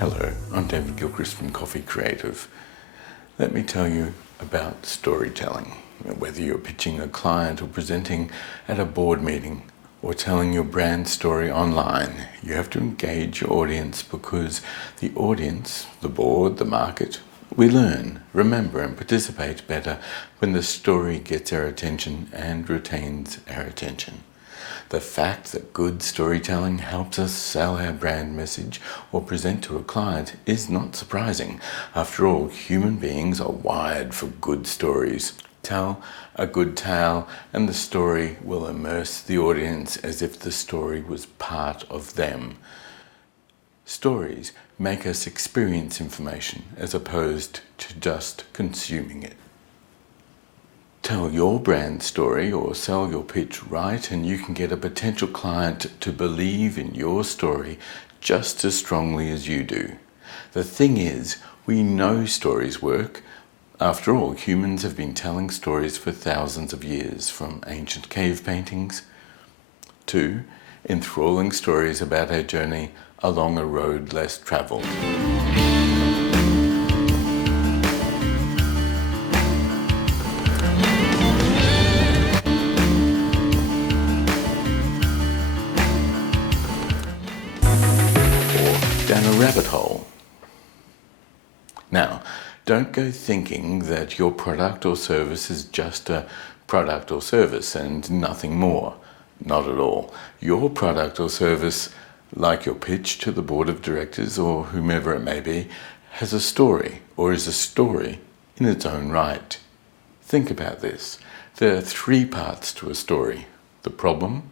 Hello, I'm David Gilchrist from Coffee Creative. Let me tell you about storytelling. Whether you're pitching a client or presenting at a board meeting or telling your brand story online, you have to engage your audience because the audience, the board, the market, we learn, remember and participate better when the story gets our attention and retains our attention. The fact that good storytelling helps us sell our brand message or present to a client is not surprising. After all, human beings are wired for good stories. Tell a good tale and the story will immerse the audience as if the story was part of them. Stories make us experience information as opposed to just consuming it. Tell your brand story or sell your pitch right and you can get a potential client to believe in your story just as strongly as you do. The thing is, we know stories work. After all, humans have been telling stories for thousands of years, from ancient cave paintings to enthralling stories about our journey along a road less traveled. Down a rabbit hole. Now, don't go thinking that your product or service is just a product or service and nothing more. Not at all. Your product or service, like your pitch to the board of directors or whomever it may be, has a story or is a story in its own right. Think about this. There are 3 parts to a story. The problem,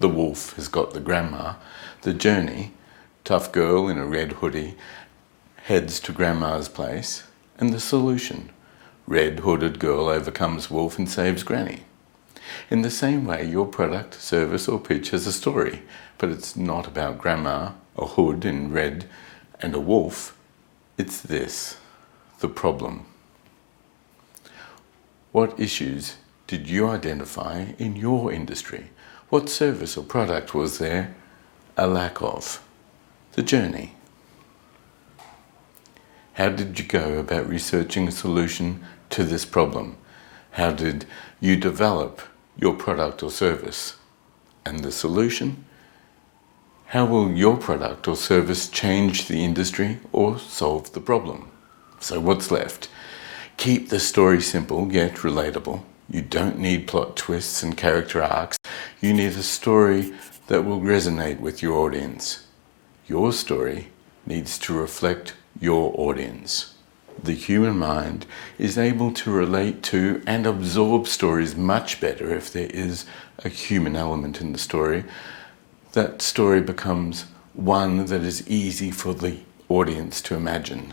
the wolf has got the grandma. The journey, tough girl in a red hoodie heads to grandma's place. And the solution, red hooded girl overcomes wolf and saves granny. In the same way, your product, service or pitch has a story, but it's not about grandma, a hood in red and a wolf. It's this, the problem. What issues did you identify in your industry? What service or product was there a lack of? The journey. How did you go about researching a solution to this problem? How did you develop your product or service? And the solution? How will your product or service change the industry or solve the problem? So what's left? Keep the story simple yet relatable. You don't need plot twists and character arcs. You need a story that will resonate with your audience. Your story needs to reflect your audience. The human mind is able to relate to and absorb stories much better if there is a human element in the story. That story becomes one that is easy for the audience to imagine.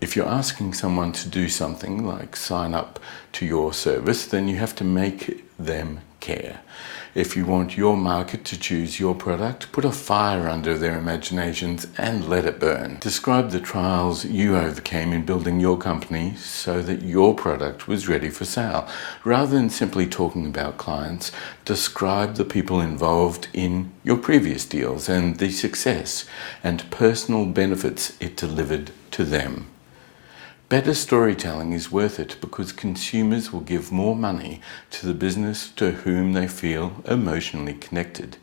If you're asking someone to do something like sign up to your service, then you have to make them care. If you want your market to choose your product, put a fire under their imaginations and let it burn. Describe the trials you overcame in building your company so that your product was ready for sale. Rather than simply talking about clients, describe the people involved in your previous deals and the success and personal benefits it delivered to them. Better storytelling is worth it because consumers will give more money to the business to whom they feel emotionally connected.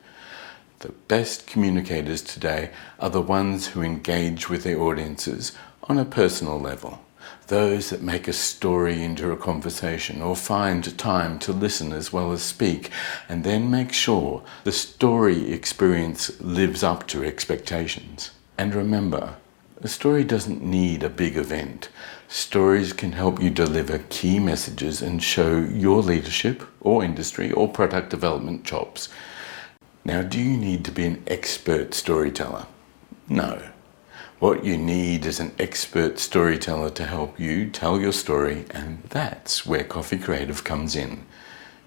The best communicators today are the ones who engage with their audiences on a personal level. Those that make a story into a conversation or find time to listen as well as speak and then make sure the story experience lives up to expectations. And remember, a story doesn't need a big event. Stories can help you deliver key messages and show your leadership or industry or product development chops. Now, do you need to be an expert storyteller? No. What you need is an expert storyteller to help you tell your story, and that's where Coffee Creative comes in.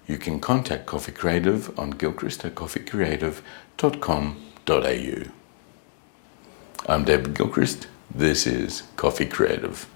You can contact Coffee Creative on gilchrist@coffeecreative.com.au. I'm David Gilchrist. This is Coffee Creative.